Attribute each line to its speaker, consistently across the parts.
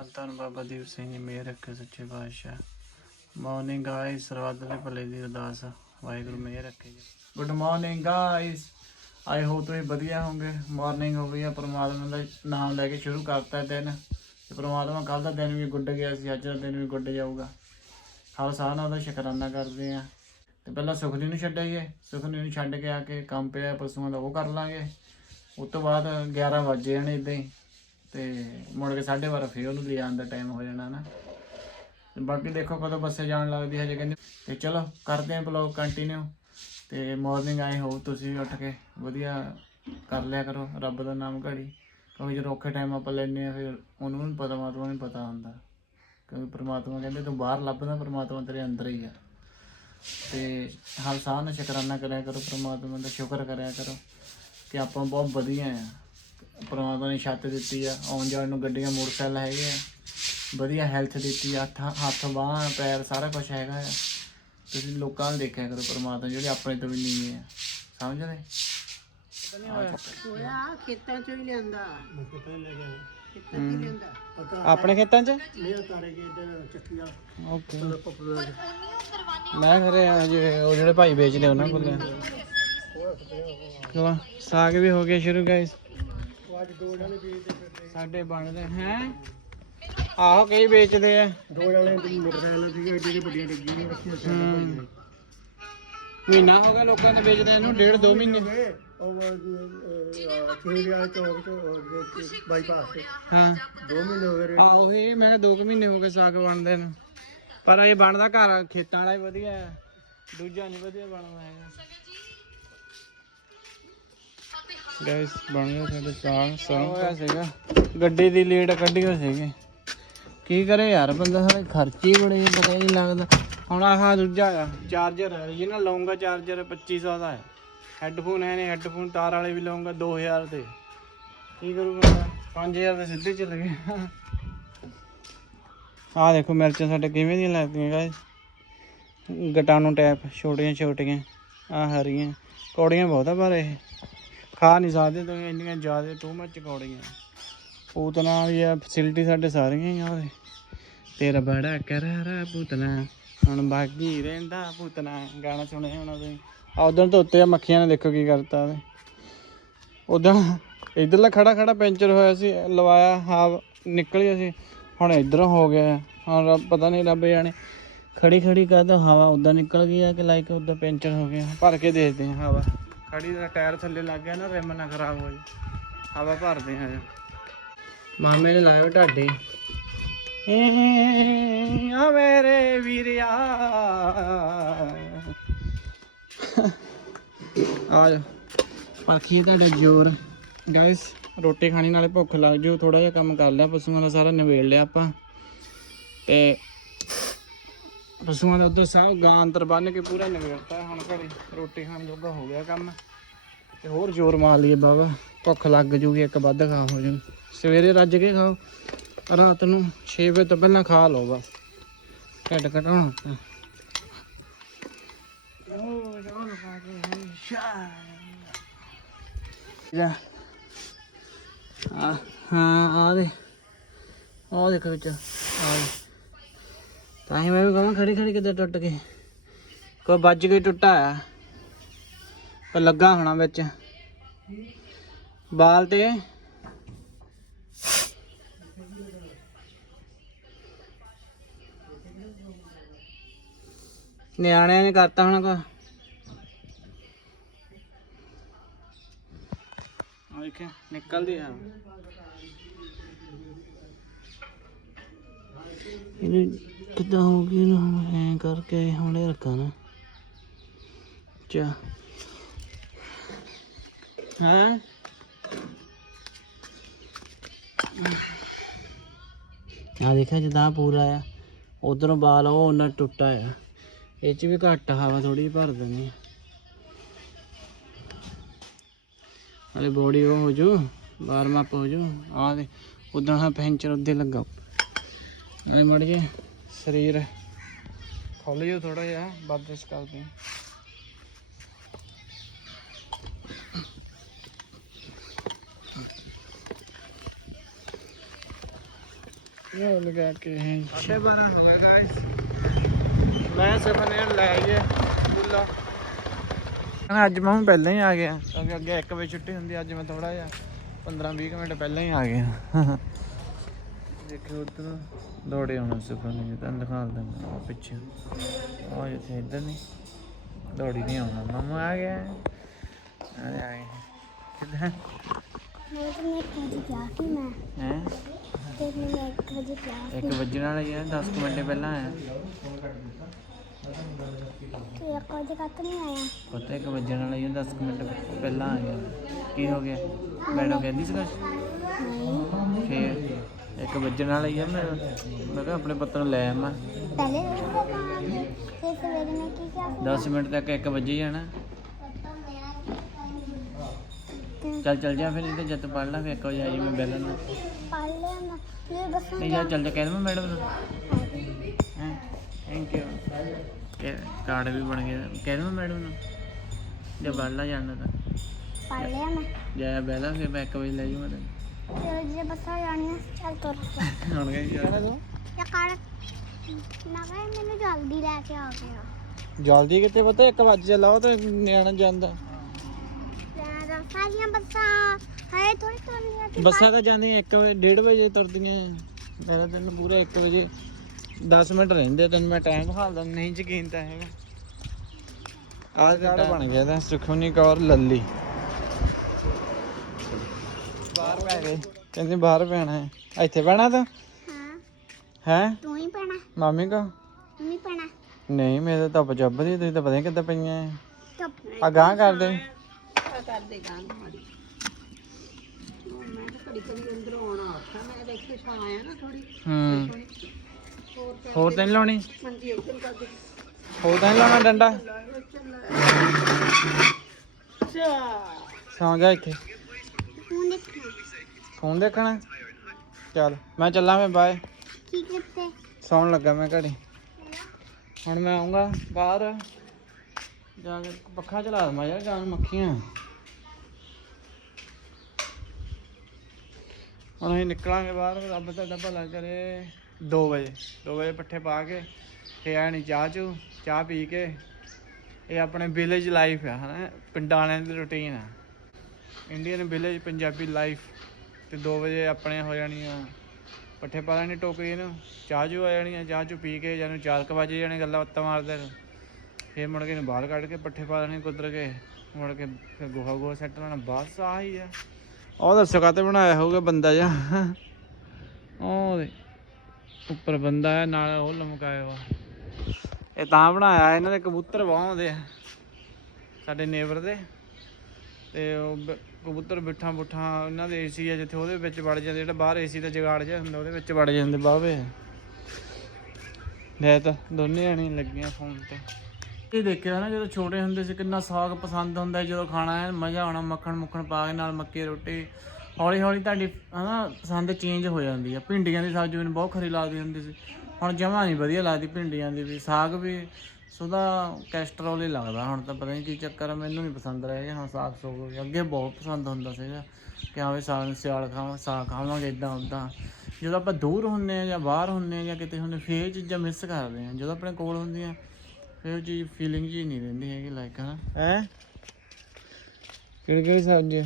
Speaker 1: ਧੰਨ ਧੰਨ ਬਾਬਾ ਦੀਪ ਸਿੰਘ ਜੀ, ਮੇਰ ਰੱਖੇ ਸੱਚੇ ਪਾਤਸ਼ਾਹ। ਮਾਰਨਿੰਗ ਗਾਇਸ ਸਰਬੱਤ ਦੇ ਭਲੇ ਦੀ ਅਰਦਾਸ। ਵਾਹਿਗੁਰੂ, ਮੇਰ ਰੱਖੇ ਜੀ। Good morning guys I hope ਤੁਸੀਂ ਵਧੀਆ ਹੋਵੋਗੇ। ਮਾਰਨਿੰਗ ਹੋ ਗਈ ਆ, ਪਰਮਾਤਮਾ ਦਾ ਨਾਮ ਲੈ ਕੇ ਸ਼ੁਰੂ ਕਰਤਾ ਦਿਨ। ਤੇ ਪ੍ਰਮਾਤਮਾ ਕੱਲ ਦਾ ਦਿਨ ਵੀ ਗੁੱਡ ਗਿਆ ਸੀ, ਅੱਜ ਦਾ ਦਿਨ ਵੀ ਗੁੱਡ ਜਾਊਗਾ। ਹਰ ਸਾਹ ਨਾਲ ਉਹਦਾ ਸ਼ੁਕਰਾਨਾ ਕਰਦੇ ਆ। ਤੇ ਪਹਿਲਾਂ ਸੁਖਨੀ ਨੂੰ ਛੱਡਾਈਏ। ਸੁਖਨੀ ਨੂੰ ਛੱਡ ਕੇ ਆ ਕੇ ਕੰਮ ਪਿਆ, ਪਸ਼ੂਆਂ ਦਾ ਉਹ ਕਰ ਲਾਂਗੇ। ਉਸ ਤੋਂ ਬਾਅਦ 11 ਵਜੇ ਜਾਣੇ ਇਦਾਂ ਹੀ। ਤੇ ਮੁੜ ਕੇ 12:30 ਫੇਰ ਉਹਨੂੰ ਲਿਜਾਣ ਦਾ ਟਾਈਮ ਹੋ ਜਾਣਾ ਨਾ। ਤੇ ਬਾਕੀ ਦੇਖੋ ਕਦੋਂ ਬੱਸੇ ਜਾਣ ਲੱਗਦੀ ਹੈ ਜੇ ਕਹਿੰਦੇ ਤੇ ਚਲੋ ਕਰਦੇ ਆਂ ਬਲੌਗ ਕੰਟੀਨਿਊ ਤੇ ਮਾਰਨਿੰਗ ਆਏ ਹੋ ਤੁਸੀਂ ਵੀ ਉੱਠ ਕੇ। ਵਧੀਆ ਕਰ ਲਿਆ ਕਰੋ, ਰੱਬ ਦਾ ਨਾਮ ਘੜੀ। ਕਿਉਂਕਿ ਜਦੋਂ ਔਖੇ ਟਾਈਮ ਆਪਾਂ ਲੈਨੇ ਆ ਫਿਰ ਉਹਨੂੰ ਵੀ ਪਤਾ ਮਾਤਮਾ ਨੂੰ ਪਤਾ ਹੁੰਦਾ। ਕਿਉਂਕਿ ਪਰਮਾਤਮਾ ਕਹਿੰਦੇ ਤੂੰ ਬਾਹਰ ਲੱਭਦਾ, ਪਰਮਾਤਮਾ ਤੇਰੇ ਅੰਦਰ ਹੀ ਆ। ਤੇ ਹਰ ਸਾਹ ਨਾਲ ਸ਼ੁਕਰਾਨਾ ਕਰਿਆ ਕਰੋ, ਪਰਮਾਤਮਾ ਦਾ ਸ਼ੁਕਰ ਕਰਿਆ ਕਰੋ ਕਿ ਆਪਾਂ ਬਹੁਤ ਵਧੀਆ ਆ। ਪ੍ਰਮਾਤਮਾ ਨੇ ਛੱਤ ਦਿੱਤੀ ਆ ਆਉਣ ਜਾਣ ਨੂੰ ਗੱਡੀਆਂ ਮੋਟਰਸਾਈਕਲ ਹੈਗੇ ਆ। ਵਧੀਆ ਹੈਲਥ ਦਿੱਤੀ ਆ ਹੱਥ ਹੱਥ ਬਾਹਾਂ ਪੈਰ ਸਾਰਾ ਕੁਝ ਹੈਗਾ ਆ। ਤੁਸੀਂ ਲੋਕਾਂ ਨੂੰ ਦੇਖਿਆ ਕਰੋ ਪ੍ਰਮਾਤਮਾ ਜਿਹੜੇ ਆਪਣੇ ਤੋਂ ਵੀ ਨੀਵੇਂ ਆ। ਸਮਝਦੇ
Speaker 2: ਹੋਇਆ। ਖੇਤਾਂ ਚੋਂ ਹੀ ਲਿਆਂਦਾ। ਖੇਤਾਂ ਚੋਂ ਹੀ ਲਿਆਂਦਾ।
Speaker 1: ਆਪਣੇ ਖੇਤਾਂ 'ਚ?
Speaker 2: ਇੱਧਰ ਚੱਕੀਆਂ।
Speaker 1: ਓਕੇ। ਮੈਂ ਘਰੇ ਆ ਜੇ ਉਹ ਜਿਹੜੇ ਭਾਈ ਵੇਚਦੇ ਉਹਨਾਂ ਕੋਲ ਚਲੋ ਸਾਗ ਵੀ ਹੋ ਗਿਆ ਸ਼ੁਰੂ ਗਾਇਸ
Speaker 2: ਅੱਜ ਦੋ ਜਣੇ ਵੇਚਦੇ ਫਿਰਦੇ
Speaker 1: ਸਾਡੇ ਬਣਦੇ ਹੈ। ਆਹੋ ਕਈ ਵੇਚਦੇ ਆ।
Speaker 2: ਦੋ ਜਣੇ ਮੋਟਰਸਾਈਕਲ ਸੀ ਜਿਹੜੇ ਵੱਡੀਆਂ ਡਿੱਗੀਆਂ ਰੱਖੀਆਂ ਸਾਈਡ
Speaker 1: ਮਹੀਨਾ ਹੋ ਗਿਆ ਲੋਕਾਂ ਦੇ ਵੇਚਦੇ ਇਹਨੂੰ ਡੇਢ ਦੋ ਮਹੀਨੇ।
Speaker 2: ਉਹ ਚੇੜਿਆ ਚੌਕ ਤੋਂ ਬਾਈਪਾਸ ਤੇ।
Speaker 1: ਹਾਂ।
Speaker 2: ਦੋ ਮਹੀਨੇ ਹੋ ਗਏ
Speaker 1: ਆ ਉਹੀ ਮੈਂ ਦੋ ਕੁ ਮਹੀਨੇ ਹੋ ਗਏ ਸਾਗ ਬਣਦੇ ਨੂੰ। ਪਰ ਇਹ ਬਣਦਾ ਘਰ ਖੇਤਾਂ ਵਾਲਾ ਹੀ ਵਧੀਆ ਦੂਜਾ ਨਹੀਂ ਵਧੀਆ ਬਣਦਾ ਹੈਗਾ। ਗਾਇਸ ਬਣ ਗਿਆ ਸਾਡੇ ਸਾਗ ਸਰੋਂ ਸੀਗਾ। ਗੱਡੀ ਦੀ ਲੀਡ ਕੱਢੀ ਹੋ ਸੀਗੀ। ਕੀ ਕਰੇ ਯਾਰ ਬੰਦਾ ਸਾਰੇ ਖਰਚੇ ਬੜੇ ਪਤਾ ਨਹੀਂ ਲੱਗਦਾ। ਹੁਣ ਆਹ ਦੂਜਾ ਆ ਚਾਰਜਰ ਹੈ ਜਿਹਨਾਂ ਲਵਾਂਗਾ ਚਾਰਜਰ 2500 ਦਾ ਹੈ ਹੈੱਡਫੋਨ ਹੈ ਨੇ ਹੈੱਡਫੋਨ ਤਾਰ ਵਾਲੇ ਵੀ ਲਵਾਂਗਾ 2000 ਦੇ। ਕੀ ਕਰੂਗਾ ਬੰਦਾ 5000 ਦੇ ਸਿੱਧੇ ਚੱਲ ਗਏ। ਆਹ ਦੇਖੋ ਮਿਰਚਾਂ ਸਾਡੇ ਕਿਵੇਂ ਦੀਆਂ ਲੱਗਦੀਆਂ ਗਾਇਸ ਗਟਾਨੋ ਟੈਪ ਛੋਟੀਆਂ ਛੋਟੀਆਂ ਆ ਹਰੀਆਂ। ਕੌੜੀਆਂ ਬਹੁਤ ਆ ਪਰ ਇਹ। ਖਾ ਨਹੀਂ ਸਕਦੇ ਤੁਸੀਂ, ਇੰਨੀਆਂ ਜ਼ਿਆਦਾ ਟੂ ਮੱਚ ਕੌੜੀਆਂ। ਪੂਤਨਾ ਵੀ ਆ ਫੈਸਿਲਿਟੀ ਸਾਡੇ ਸਾਰੀਆਂ ਹੀ ਆ ਉਹਦੇ। ਤੇਰਾ ਬੜਾ ਕਰਾਰਾ ਪੂਤਨਾ। ਹੁਣ ਬਾਗੀ ਰਹਿੰਦਾ ਪੂਤਨਾ, ਗਾਣਾ ਸੁਣਿਆ ਹੋਣਾ ਤੁਸੀਂ। ਆ ਉਦੋਂ ਧੋਤੇ ਆ ਮੱਖੀਆਂ ਨੇ, ਦੇਖੋ ਕੀ ਕਰਤਾ ਉਹਦੇ। ਉਦੋਂ ਇਧਰਲਾ ਖੜਾ ਖੜਾ ਪੈਂਚਰ ਹੋਇਆ ਸੀ, ਲਵਾਇਆ ਹਾਂ ਨਿਕਲ ਗਿਆ ਸੀ। ਹੁਣ ਇਧਰੋਂ ਹੋ ਗਿਆ, ਹੁਣ ਰੱਬ, ਪਤਾ ਨਹੀਂ ਰੱਬ ਜਾਣੇ। ਖੜੀ ਖੜੀ ਕਰਦਾ, ਹਵਾ ਉਦਾਂ ਨਿਕਲ ਗਈ ਆ ਕਿ ਲਾਈਕ ਉਦਾਂ ਪੈਂਚਰ ਹੋ ਗਿਆ। ਭਰ ਕੇ ਦੇਖਦੇ ਹਾਂ ਹਵਾ। ਖੜੀ ਦਾ ਟਾਇਰ ਥੱਲੇ ਲੱਗ ਗਿਆ ਨਾ ਰਿਮ ਨਾ ਖਰਾਬ ਹੋ ਜਾ ਹਵਾ ਭਰਦੇ ਹਾਂ ਜਾ ਮਾਮੇ ਨੇ ਲਾਇਆ ਢਾਡੇ। ਆ ਮੇਰੇ ਵੀਰਿਆ। ਆ ਜਾ। ਪਾਖੀ ਤੁਹਾਡਾ ਜ਼ੋਰ। ਗਾਇਸ ਰੋਟੀ ਖਾਣੀ ਨਾਲੇ ਭੁੱਖ ਲੱਗ ਜੂ ਥੋੜਾ ਜਿਹਾ ਕੰਮ ਕਰ ਲਿਆ ਪਸ਼ੂਆਂ ਦਾ ਸਾਰਾ ਨਿਬੇੜ ਲਿਆ ਆਪਾਂ। ਤੇ ਪਸ਼ੂਆਂ ਦਾ ਉਧਰ ਸਭ ਗਾਂ ਅੰਦਰ ਬੰਨ ਕੇ ਪੂਰਾ ਨਿਬੇੜਤਾ। ਹੁਣ ਘਰੇ ਰੋਟੀ ਖਾਣ ਜੋਗਾ ਹੋ ਗਿਆ ਕੰਮ। ਤੇ ਹੋਰ ਜ਼ੋਰ ਮਾਰ ਲਈਏ ਬਾਬਾ, ਭੁੱਖ ਲੱਗ ਜੂਗੀ, ਇੱਕ ਵੱਧ ਖਾ ਹੋ ਜੂ। ਸਵੇਰੇ ਰੱਜ ਕੇ ਖਾਓ, ਰਾਤ ਨੂੰ 6 ਵਜੇ ਤੋਂ ਪਹਿਲਾਂ ਖਾ ਲਓ ਬਸ। ਢਿੱਡ ਘਟਾਉਣਾ ਤਾਂ ਉਹ ਕੇ ਜਾ ਆ ਹਾਂ ਆ ਦੇ ਆ ਦੇਖ ਵਿੱਚ ਆ ਤਾਂ ਹੀ ਮੈਂ ਵੀ ਕਹਾਂ ਖੜੀ ਖੜੀ ਕਿੱਦਾਂ ਟੁੱਟ ਗਈ। ਕੋਈ ਵੱਜ ਕੇ ਟੁੱਟਾ ਆ। ਪਰ ਲੱਗਾ ਹੋਣਾ ਵਿੱਚ। ਬਾਲ ਤੇ। ਨਿਆਣਿਆਂ ਨੇ ਕਰਤਾ ਹੋਣਾ ਕੋ ਆ ਨਿਕਲਦੀ ਆ। ਇਹ ਕਿੱਦਾਂ ਹੋ ਗਈ ਨਾ ਐ ਕਰਕੇ, ਹੁਣੇ ਰੱਖਾਂ ਨਾ। ਚਾ ਹਾਂ? ਆ ਦੇਖਿਆ ਜਦਾਂ ਪੂਰਾ ਆ। ਉਧਰੋਂ ਬਾਲ ਉਹ ਉਹਨਾਂ ਟੁੱਟਾ ਆ। ਇਹ ਚ ਵੀ ਘੱਟ ਹਵਾ ਥੋੜੀ ਭਰ ਦਿੰਦੀ ਆ। ਅਰੇ ਬੋਡੀ ਉਹ ਹੋ ਜੂ ਵਾਰਮ ਅਪ ਹੋ ਜੂ। ਆ ਦੇ ਉਦਾਂ ਹਾਂ ਪੈਂਚਰ ਉੱਤੇ ਲੱਗਾ ਐ ਮੜ ਜੇ ਸਰੀਰ ਖੁੱਲ ਜਾ ਥੋੜਾ ਜਿਹਾ ਵਰਜਿਸ਼ ਕਰਦੇ ਹਾਂ ਇਹ ਲਗਾ ਕੇ ਹੈ। 12 ਹੋ ਗਏ ਗਾਇਸ ਮੈਂ ਸਫਨੇ ਲੈ ਗਿਆ ਬੁੱਲਾ ਅੱਜ ਮੈਂ ਪਹਿਲਾਂ ਹੀ ਆ ਗਿਆ ਕਿਉਂਕਿ ਅੱਗੇ 1 ਵਜੇ ਛੁੱਟੀ ਹੁੰਦੀ ਅੱਜ ਮੈਂ ਥੋੜਾ ਜਿਹਾ 15 20 ਮਿੰਟ ਪਹਿਲਾਂ ਹੀ ਆ ਗਿਆ। ਦੇਖੋ ਉਧਰ ਦੌੜੇ ਆਉਣਾ ਸਫਨੇ ਜੀ ਤੁਹਾਨੂੰ ਦਿਖਾ ਦਿੰਦਾ ਪਿੱਛੇ। ਉਹ ਜਿੱਥੇ ਇੱਧਰ ਨਹੀਂ ਦੌੜੀ ਨਹੀਂ ਆਉਣਾ। ਮਾਮਾ ਆ ਗਿਆ। ਆ ਗਿਆ ਕਿੱਦਾਂ?
Speaker 3: ਮੈਂ ਤਾਂ ਮੈਂ ਗਿਆ ਸੀ ਮੈਂ।
Speaker 1: ਹੈ?
Speaker 3: ਤੇ ਮੈਂ
Speaker 1: ਇੱਕ ਵੱਜਣ ਵਾਲਾ ਹੀ ਆ 10 ਕੁ ਮਿੰਟ ਪਹਿਲਾਂ ਆਇਆ।
Speaker 3: ਤੇ ਨਹੀਂ ਆਇਆ
Speaker 1: ਪਤਾ ਇੱਕ ਵੱਜਣ ਵਾਲਾ ਹੀ ਆ 10 ਕੁ ਮਿੰਟ ਪਹਿਲਾਂ ਆ ਗਿਆ ਕੀ ਹੋ ਗਿਆ? ਮੈਡਮ ਕਹਿੰਦੀ ਸੀ ਕੁਛ?
Speaker 3: ਨਹੀਂ
Speaker 1: ਫੇਰ ਇੱਕ ਵੱਜਣ ਵਾਲਾ ਹੀ ਆ ਮੈਂ ਮੈਂ ਕਿਹਾ ਆਪਣੇ ਪੁੱਤ ਨੂੰ ਲੈ ਆਵਾਂ।
Speaker 3: ਪਹਿਲੇ ਦਿਨ ਤੇ ਸਵੇਰੇ ਮੈਂ ਕੀ ਕਿਹਾ
Speaker 1: 10 ਮਿੰਟ ਤੱਕ 1 ਵਜੇ ਜਾਣਾ
Speaker 3: ਤੇ
Speaker 1: ਚੱਲ ਚੱਲ ਜਾ ਫਿਰ ਇਹ ਤੇ ਜਦ ਪੜ ਲਾ ਫਿਰ 1 ਵਜੇ ਆਈ ਮੈਂ ਬੈਲਨ ਨੂੰ।
Speaker 3: ਪੜ ਲਿਆ ਮੈਂ ਫਿਰ ਬੱਸਾਂ
Speaker 1: ਨਹੀਂ ਜਾ ਚੱਲ ਜਾ ਕਹਿ ਦਵਾਂ ਮੈਡਮ ਨੂੰ। ਹੈ? ਥੈਂਕ ਯੂ ਕਾਰਡ ਵੀ ਬਣ ਗਿਆ। ਕਹਿ ਦਵਾਂ ਮੈਡਮ ਨੂੰ। ਜੇ ਪੜ ਲਾ ਜਾਣਾ ਤਾਂ।
Speaker 3: ਪੜ ਲਿਆ ਮੈਂ।
Speaker 1: ਜਾਇਆ ਬੈਲਾ ਫਿਰ ਮੈਂ 1 ਵਜੇ ਲੈ ਜਾਊਂਗਾ ਤੈਨੂੰ।
Speaker 3: ਜੇ ਬੱਸਾਂ ਜਾਣੀਆਂ ਚੱਲ ਤੁਰ।
Speaker 1: ਹੁਣ ਗਏ ਯਾਰ
Speaker 3: ਇਹ ਕਾੜ ਨਾ ਕਹੇ ਮੈਨੂੰ ਜਲਦੀ ਲੈ ਕੇ ਆ ਗਿਆ।
Speaker 1: ਜਲਦੀ ਕਿਤੇ ਪਤਾ 1 ਵਜੇ ਚਲਾਓ ਤੇ ਨਿਆਣਾ ਜਾਂਦਾ।
Speaker 3: ਸਾਰੀਆਂ ਬੱਸਾਂ ਹਾਏ ਥੋੜੀ ਤੁਰਨੀਆਂ ਕਿ
Speaker 1: ਬੱਸਾਂ ਤਾਂ ਜਾਂਦੀਆਂ 1 ਵਜੇ 1:30 ਵਜੇ ਤੁਰਦੀਆਂ ਮੇਰਾ ਤੈਨੂੰ ਪੂਰਾ 1 ਵਜੇ। 10 ਮਿੰਟ ਰਹਿੰਦੇ ਤੈਨੂੰ ਮੈਂ ਟਾਈਮ ਦਿਖਾਉਂਦਾ ਨਹੀਂ ਯਕੀਨ ਤਾਂ ਹੈਗਾ। ਆਹ ਕਾਰਡ ਬਣ ਗਿਆ ਤਾਂ ਸੁਖਮਨੀ ਕੌਰ ਲੱਲੀ। ਬਾਹਰ ਪੈ ਗਏ। ਕਹਿੰਦੇ ਬਾਹਰ ਪੈਣਾ ਹੈ ਇੱਥੇ ਪੈਣਾ ਤਾਂ?
Speaker 3: ਹਾਂ।
Speaker 1: ਹੈ?
Speaker 3: ਤੂੰ ਹੀ ਪੈਣਾ।
Speaker 1: ਮਾਮੀ ਕੋ?
Speaker 3: ਤੂੰ ਹੀ ਪੈਣਾ।
Speaker 1: ਨਹੀਂ ਮੇਰੇ ਤਾਂ ਧੁੱਪ ਚੱਬਦੀ ਤੁਸੀਂ ਤਾਂ ਪਤਾ ਨਹੀਂ ਕਿੱਦਾਂ ਪਈਆਂ ਆ ਗਾਂ ਕਰਦੇ।
Speaker 2: ਕਰਦੇ ਗਾਂ ਮਾੜੀ। ਉਹ ਮੈਂ ਤਾਂ ਘੜੀ ਘੜੀ ਅੰਦਰੋਂ ਆਉਣਾ ਔਖਾ ਮੈਂ ਦੇਖ ਕੇ ਛਾਂ ਆਇਆ ਨਾ ਥੋੜੀ
Speaker 1: ਹੂੰ।
Speaker 2: ਹੋਰ ਤਾਂ
Speaker 1: ਹੋਰ ਤਾਂ ਨਹੀਂ ਲਾਉਣੀ?
Speaker 2: ਮੰਜੀ ਉੱਧਰ
Speaker 1: ਹੋਰ ਤਾਂ ਨਹੀਂ ਲਾਉਣਾ ਡੰਡਾ? ਸੌਂ ਜਾ ਇੱਥੇ।
Speaker 3: ਦੇਖਣਾ।
Speaker 1: ਫੋਨ ਦੇਖਣਾ? ਚੱਲ ਮੈਂ ਚੱਲਾਂ ਮੈਂ ਬਾਏ
Speaker 3: ਕੀ ਕਿਤੇ?
Speaker 1: ਸੌਣ ਲੱਗਾ ਮੈਂ ਘੜੀ। ਹੁਣ ਮੈਂ ਆਉਂਗਾ ਬਾਹਰ। ਜਾ ਕੇ ਪੱਖਾ ਚਲਾ ਦਮਾ ਯਾਰ ਜਾਨ ਮੱਖੀਆਂ। ਹੁਣ ਅਸੀਂ ਨਿਕਲਾਂਗੇ ਬਾਹਰ, ਰੱਬ ਤੁਹਾਡਾ ਭਲਾ ਕਰੇ। 2 ਵਜੇ 2 ਵਜੇ ਪੱਠੇ ਪਾ ਕੇ ਤੇ ਆਣੀ ਚਾਹ ਚੂ, ਚਾਹ ਪੀ ਕੇ। ਇਹ ਆਪਣੇ ਵਿਲੇਜ ਲਾਈਫ ਆ, ਹਨਾ, ਪਿੰਡਾਂ ਵਾਲਿਆਂ ਦੀ ਰੁਟੀਨ ਆ। ਇੰਡੀਅਨ ਵਿਲੇਜ ਪੰਜਾਬੀ ਲਾਈਫ ਤੇ 2 ਵਜੇ ਆਪਣੇ ਹੋ ਜਾਣੀ ਆ ਪੱਠੇ ਪਾ ਲੈਣੀ ਟੋਕਰੀ ਨੂੰ, ਚਾਹ ਚੂ ਆ ਜਾਣੀਆਂ ਚਾਹ ਚੂ ਪੀ ਕੇ, ਜਾਨੂੰ ਚਾਰ ਕੁ ਵਜੇ ਜਾਣੇ ਗੱਲਾਂ ਬਾਤਾਂ ਮਾਰਦੇ ਨੂੰ। ਫੇਰ ਮੁੜ ਕੇ ਨੂੰ ਬਾਹਰ ਕੱਢ ਕੇ ਪੱਠੇ ਪਾ ਲੈਣੇ ਕੁਦਰ ਕੇ, ਮੁੜ ਕੇ ਫਿਰ ਗੋਹਾ ਗੋਹਾ ਸੈੱਟ ਲੈਣਾ ਬਸ ਆਹੀ ਆ। ਉਹ ਦੱਸੋ ਕਾਤੇ ਬਣਾਇਆ ਹੋਊਗਾ ਬੰਦਾ ਜਾਂ ਉਹ ਦੇ ਉੱਪਰ ਬੰਦਾ ਹੈ ਨਾਲ ਉਹ ਲਮਕਾਇਆ ਵਾ ਇਹ ਤਾਂ ਬਣਾਇਆ ਇਹਨਾਂ ਦੇ ਕਬੂਤਰ ਵਾਹੁੰਦੇ ਆ ਸਾਡੇ ਨੇਬਰ ਦੇ। ਤੇ ਉਹ ਕਬੂਤਰ ਬਿੱਠਾ ਬੁੱਠਾ ਉਹਨਾਂ ਦੇ ਏਸੀ ਆ ਜਿੱਥੇ ਉਹਦੇ ਵਿੱਚ ਵੜ ਜਾਂਦੇ ਜਿਹੜਾ ਬਾਹਰ ਏਸੀ ਦਾ ਜਗਾੜ ਜਿਹਾ ਹੁੰਦਾ ਉਹਦੇ ਵਿੱਚ ਵੜ ਜਾਂਦੇ ਬਾਵੇ ਲੈ ਤਾਂ ਦੋਨੇ ਜਾਣੀਆਂ ਲੱਗੀਆਂ ਫੋਨ ਤੇ। ਇਹ ਦੇਖਿਆ ਨਾ ਜਦੋਂ ਛੋਟੇ ਹੁੰਦੇ ਸੀ ਕਿੰਨਾ ਸਾਗ ਪਸੰਦ ਹੁੰਦਾ ਜਦੋਂ ਖਾਣਾ ਹੈ, ਮਜ਼ਾ ਆਉਣਾ, ਮੱਖਣ ਮੁੱਖਣ ਪਾ ਕੇ ਨਾਲ ਮੱਕੀ ਰੋਟੀ। ਹੌਲੀ ਹੌਲੀ ਤੁਹਾਡੀ ਹਨਾ, ਪਸੰਦ ਚੇਂਜ ਹੋ ਜਾਂਦੀ ਆ। ਭਿੰਡੀਆਂ ਦੀ ਸਬਜ਼ੀ ਮੈਨੂੰ ਬਹੁਤ ਖਰੀ ਲੱਗਦੀ ਹੁੰਦੀ ਸੀ। ਹੁਣ ਜਮਾ ਨਹੀਂ ਵਧੀਆ ਲੱਗਦੀ ਭਿੰਡੀਆਂ ਦੀ ਵੀ। ਸਾਗ ਵੀ ਸੁਦਾ ਕੈਸਟਰੋਲ ਹੀ ਲੱਗਦਾ। ਹੁਣ ਤਾਂ ਪਤਾ ਨਹੀਂ ਕੀ ਚੱਕਰ ਆ, ਮੈਨੂੰ ਨਹੀਂ ਪਸੰਦ ਰਹਿ ਗਿਆ ਹੁਣ ਸਾਗ ਸੋਗ ਅੱਗੇ ਬਹੁਤ ਪਸੰਦ ਹੁੰਦਾ ਸੀਗਾ। ਕਿ ਹਾਂ ਵੀ ਸਾਗ ਨੂੰ ਸਿਆਲ ਖਾਵਾਂ, ਸਾਗ ਖਾਵਾਂਗੇ ਇਦਾਂ ਉਦਾਂ ਜਦੋਂ ਆਪਾਂ ਦੂਰ ਹੁੰਨੇ ਆ ਜਾਂ ਬਾਹਰ ਹੁੰਨੇ ਆ ਜਾਂ ਕਿਤੇ ਹੁੰਨੇ ਫੇਰ ਇਹ ਚੀਜ਼ਾਂ ਮਿਸ ਕਰਦੇ ਆ। ਜਦੋਂ ਆਪਣੇ ਕੋਲ ਹੁੰਦੀਆਂ ਇਹੋ ਜੀ ਫੀਲਿੰਗ ਜੀ ਨਹੀਂ ਰਹਿੰਦੀ ਹੈਗੀ ਲਾਈਕ ਹਨਾ? ਹੈ? ਕਿਹੜੀ ਕਿਹੜੀ ਸਬਜ਼ੀ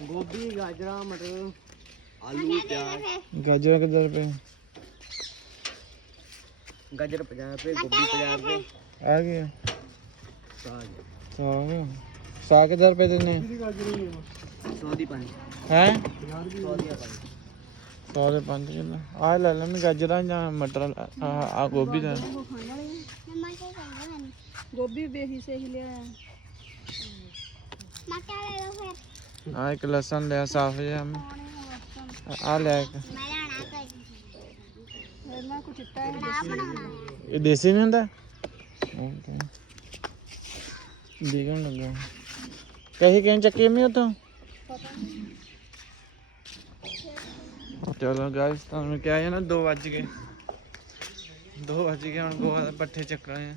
Speaker 2: ਗੋਭੀ ਗਾਜਰਾਂ ਮਟਰ ਆਲੂ ਪਿਆਜ਼।
Speaker 1: ਗਾਜਰਾਂ ਕਿੰਨੇ ਰੁਪਏ
Speaker 2: ਗਾਜਰ 50 ਰੁਪਏ ਗੋਭੀ 50 ਰੁਪਏ।
Speaker 1: ਆ ਗਿਆ
Speaker 2: ਸਾਗ
Speaker 1: ਸਾਗ ਸਾਗ ਕਿੰਨੇ ਦਿੰਨੇ
Speaker 2: 100 ਦੀ
Speaker 1: ਹੈ?
Speaker 2: 100 ਦੀ
Speaker 1: ਸਾਰੇ ਪੰਜ ਕਿਲੋ। ਆਹ ਲੈ ਲੈਣ ਗਾਜਰਾਂ ਜਾਂ ਮਟਰ ਆ ਗੋਭੀ ਦਾ।
Speaker 2: ਗੋਭੀ ਬੇਹੀ ਸੇ
Speaker 3: ਲੈ
Speaker 1: ਆ ਇੱਕ ਲਸਣ ਲਿਆ ਸਾਫ਼ ਜਿਹਾ ਆ ਲੈ ਇੱਕ। ਇਹ ਦੇਸੀ ਨਹੀਂ ਹੁੰਦਾ? ਦੇਖਣ ਲੱਗਾ ਕਹੀ ਕਿਉਂ ਚੱਕੀ ਮੈਂ ਉਤੋਂ ਚਲੋ ਗਾਇਸ ਤੁਹਾਨੂੰ ਕਿਹਾ ਹੈ ਨਾ 2 ਵੱਜ ਗਏ। 2 ਵੱਜ ਗਏ, ਹੁਣ ਗੋਹਾ ਦੇ ਪੱਠੇ ਚੱਕਣੇ ਆ।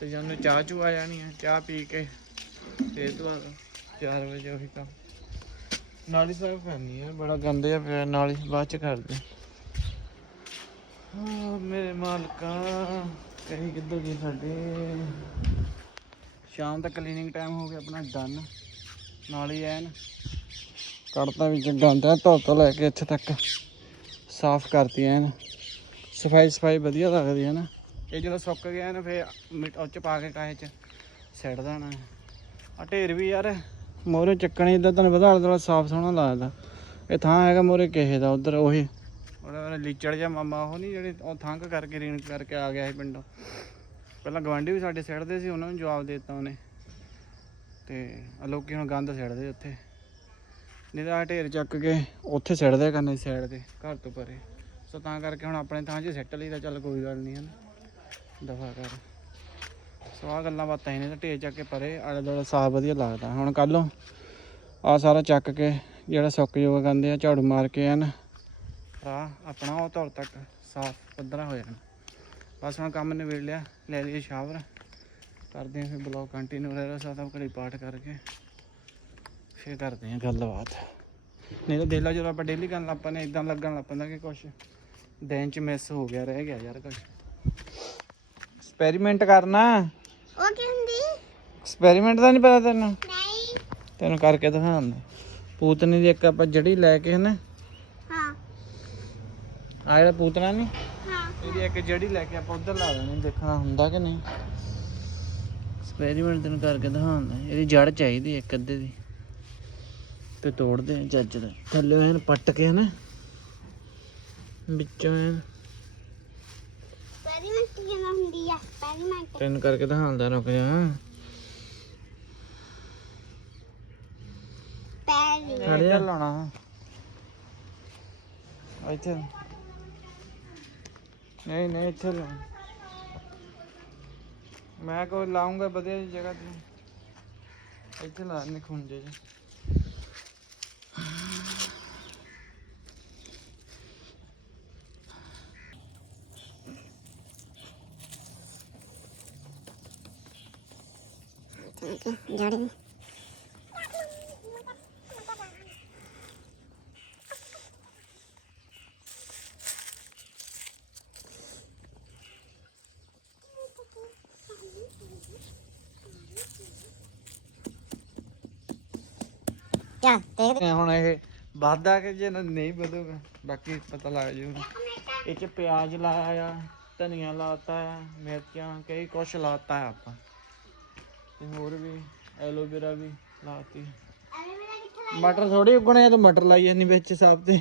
Speaker 1: ਤੇ ਜਦੋਂ ਚਾਹ ਚੂ ਆ ਜਾਣੀ ਆ, ਚਾਹ ਪੀ ਕੇ ਤੇ ਤੋਂ ਬਾਅਦ 4 ਵਜੇ ਉਹੀ ਕੰਮ। ਨਾਲੀ ਸਾਫ਼ ਕਰਨੀ ਹੈ ਬੜਾ ਗੰਦੇ ਆ, ਫਿਰ ਨਾਲੀ ਬਾਅਦ ਚ ਕਰਦੇ। ਹਾਂ ਮੇਰੇ ਮਾਲਕਾਂ, ਕਹੀ ਕਿੱਧਰ ਗਈ ਸਾਡੇ? ਸ਼ਾਮ ਦਾ ਕਲੀਨਿੰਗ ਟਾਈਮ ਹੋ ਗਿਆ ਆਪਣਾ ਡਨ ਨਾਲੀ ਐਨ। ਕੱਢਤਾ ਵਿੱਚ ਗੰਦ ਹੈ ਧੋ ਤੋਂ ਲੈ ਕੇ ਇੱਥੇ ਤੱਕ ਸਾਫ਼ ਕਰਤੀ ਐਨ ਸਫ਼ਾਈ ਸਫ਼ਾਈ ਵਧੀਆ ਲੱਗਦੀ ਹੈ ਨਾ। ਇਹ ਜਦੋਂ ਸੁੱਕ ਗਿਆ ਨਾ, ਫੇਰ ਮਿੱਟ ਉਹ ਚ ਪਾ ਕੇ ਕਾਹੇ ਚ ਸਿੱਟ ਦੇਣਾ। ਆ ਢੇਰ ਵੀ ਯਾਰ ਮੋਰੇ ਚੱਕਣੇ ਇਦਾਂ ਤੁਹਾਨੂੰ ਪਤਾ, ਆਲੇ ਸਾਫ਼ ਸੋਹਣਾ ਲੱਗਦਾ। ਇਹ ਥਾਂ ਹੈਗਾ ਮੋਰੇ ਕਿਸੇ ਦਾ, ਉਧਰ ਉਹੀ। ਉਹਦਾ ਲੀਚੜ ਜਿਹਾ ਮਾਮਾ, ਉਹ ਨਹੀਂ ਜਿਹੜੇ ਉਹ ਥੰਗ ਕਰਕੇ, ਰੀਣ ਕਰਕੇ ਆ ਗਿਆ ਸੀ ਪਿੰਡੋਂ। ਪਹਿਲਾਂ ਗਵਾਂਢੀ ਵੀ ਸਾਡੇ ਸਿੱਟਦੇ ਸੀ, ਉਹਨਾਂ ਨੂੰ ਜਵਾਬ ਦੇ ਦਿੱਤਾ ਉਹਨੇ। ਤੇ ਆ ਲੋਕੀ ਹੁਣ ਗੰਦ ਸਿੱਟਦੇ ਉੱਥੇ। ਨਹੀਂ ਤਾਂ ਢੇਰ ਚੱਕ ਕੇ ਉੱਥੇ ਸਿੱਟਦੇ ਕਰਨੇ ਸਾਈਡ ਤੇ, ਘਰ ਤੋਂ ਪਰੇ। ਸੋ ਤਾਂ ਕਰਕੇ ਹੁਣ ਆਪਣੇ ਥਾਂ 'ਚ ਸਿੱਟ ਲਈ ਤਾਂ ਚੱਲ ਕੋਈ ਗੱਲ ਨਹੀਂ ਹਨ ਦਫਾ ਕਰ। ਸੋ ਆਹ ਗੱਲਾਂ ਬਾਤਾਂ ਹੀ ਨੇ ਤਾਂ ਢੇਰ ਚੱਕ ਕੇ ਪਰੇ, ਆਲੇ ਦੁਆਲੇ ਸਾਫ਼ ਵਧੀਆ ਲੱਗਦਾ। ਹੁਣ ਕੱਲੋਂ ਆ ਸਾਰਾ ਚੱਕ ਕੇ ਜਿਹੜਾ ਸੁੱਕ ਜੂਗਾ ਕਹਿੰਦੇ ਆ, ਝਾੜੂ ਮਾਰ ਕੇ ਐਨ ਰਾਹ ਆਪਣਾ ਉਹ ਧੁਰ ਤੱਕ ਸਾਫ਼ ਪੱਧਰਾ ਹੋ ਜਾਣਾ। ਬਸ ਹੁਣ ਕੰਮ ਨਿਬੇੜ ਲਿਆ, ਲੈ ਲਈਏ ਸ਼ਾਵਰ ਕਰਦੇ ਹਾਂ ਫਿਰ ਬਲੌਗ ਕੰਟੀਨਿਊ ਰਹਿ ਰਿਹਾ ਸਾਡਾ ਘੜੀ ਪਾਠ ਕਰਕੇ। ਫਿਰ ਕਰਦੇ ਹਾਂ ਗੱਲਬਾਤ। ਨਹੀਂ ਤਾਂ ਦੇਲਾ ਜਦੋਂ ਆਪਾਂ ਡੇਲੀ ਕਰਨ ਲੱਗ ਪੈਂਦੇ ਇਦਾਂ ਲੱਗਣ ਲੱਗ ਪੈਂਦਾ ਕਿ ਕੁਛ ਦਿਨ ਚ ਮਿਸ ਹੋ ਗਿਆ ਰਹਿ ਗਿਆ ਯਾਰ ਕੁਛ। ਐਕਸਪੈਰੀਮੈਂਟ ਕਰਨਾ।
Speaker 3: ਉਹ ਕੀ ਹੁੰਦੀ?
Speaker 1: ਐਕਸਪੈਰੀਮੈਂਟ ਦਾ ਨਹੀਂ ਪਤਾ ਤੈਨੂੰ?
Speaker 3: ਨਹੀਂ।
Speaker 1: ਤੈਨੂੰ ਕਰਕੇ ਦਿਖਾਉਂਦਾ। ਪੂਤਨੀ ਦੀ ਇੱਕ ਆਪਾਂ ਜੜੀ ਲੈ ਕੇ ਹਨਾ।
Speaker 3: ਹਾਂ।
Speaker 1: ਆ ਜਿਹੜਾ ਪੂਤਨਾ ਨਹੀਂ
Speaker 3: ਹਾਂ।
Speaker 1: ਇਹਦੀ ਇੱਕ ਜੜੀ ਲੈ ਕੇ ਆਪਾਂ ਉਧਰ ਲਾ ਦੇਣੀ ਦੇਖਣਾ ਹੁੰਦਾ ਕਿ ਨਹੀਂ। ਐਕਸਪੈਰੀਮੈਂਟ ਤੈਨੂੰ ਕਰਕੇ ਦਿਖਾਉਂਦਾ। ਇਹਦੀ ਜੜ ਚਾਹੀਦੀ ਇੱਕ ਅੱਧੇ ਦੀ। ਤੇ ਤੋੜਦੇ ਆ ਚੱਜ ਦਾ। ਥੱਲੇ ਐਨ ਪੱਟ ਕੇ ਹਨਾ ਵਿੱਚੋਂ ਐਨ
Speaker 3: ਐਕਸਪੈਰੀਮੈਂਟ ਕਿਵੇਂ ਹੁੰਦੀ ਆ ਐਕਸਪੈਰੀਮੈਂਟ
Speaker 1: ਤੈਨੂੰ ਕਰਕੇ ਦਿਖਾਉਂਦਾ ਰੁਕ ਜਾ।
Speaker 3: ਪੈਰੀ
Speaker 1: ਖੜਿਆ ਲਾਉਣਾ ਇੱਥੇ। ਨਹੀਂ ਨਹੀਂ, ਇੱਥੇ ਲਾ। ਮੈਂ ਕੋਈ ਲਾਉਂਗਾ ਵਧੀਆ ਜਿਹੀ ਜਗ੍ਹਾ ਤੇ। ਇੱਥੇ ਲਾ ਨੇ ਖੁੰਝੇ
Speaker 3: ਜੜੀ ਕਿਆ ਦੇਖ
Speaker 1: ਹੁਣ ਇਹ ਵੱਧਦਾ ਕਿ ਜੇ ਨਹੀਂ ਵਧੂਗਾ? ਬਾਕੀ ਪਤਾ ਲੱਗ ਜੂਗਾ ਇਹ ਚ ਪਿਆਜ਼ ਲਾਇਆ ਆ, ਧਨੀਆ ਲਾਤਾ ਆ, ਮਿਰਚਾਂ, ਕਈ ਕੁਛ ਲਾਤਾ ਆ ਆਪਾਂ। ਤੇ ਹੋਰ ਵੀ ਐਲੋਵੇਰਾ ਵੀ ਲਾਤੀ। ਮਟਰ ਥੋੜੀ ਉਗਣੇ ਆ ਤਾਂ ਮਟਰ ਲਾਈ ਜਾਂਦੀ ਵਿੱਚ ਸਭ ਤੇ।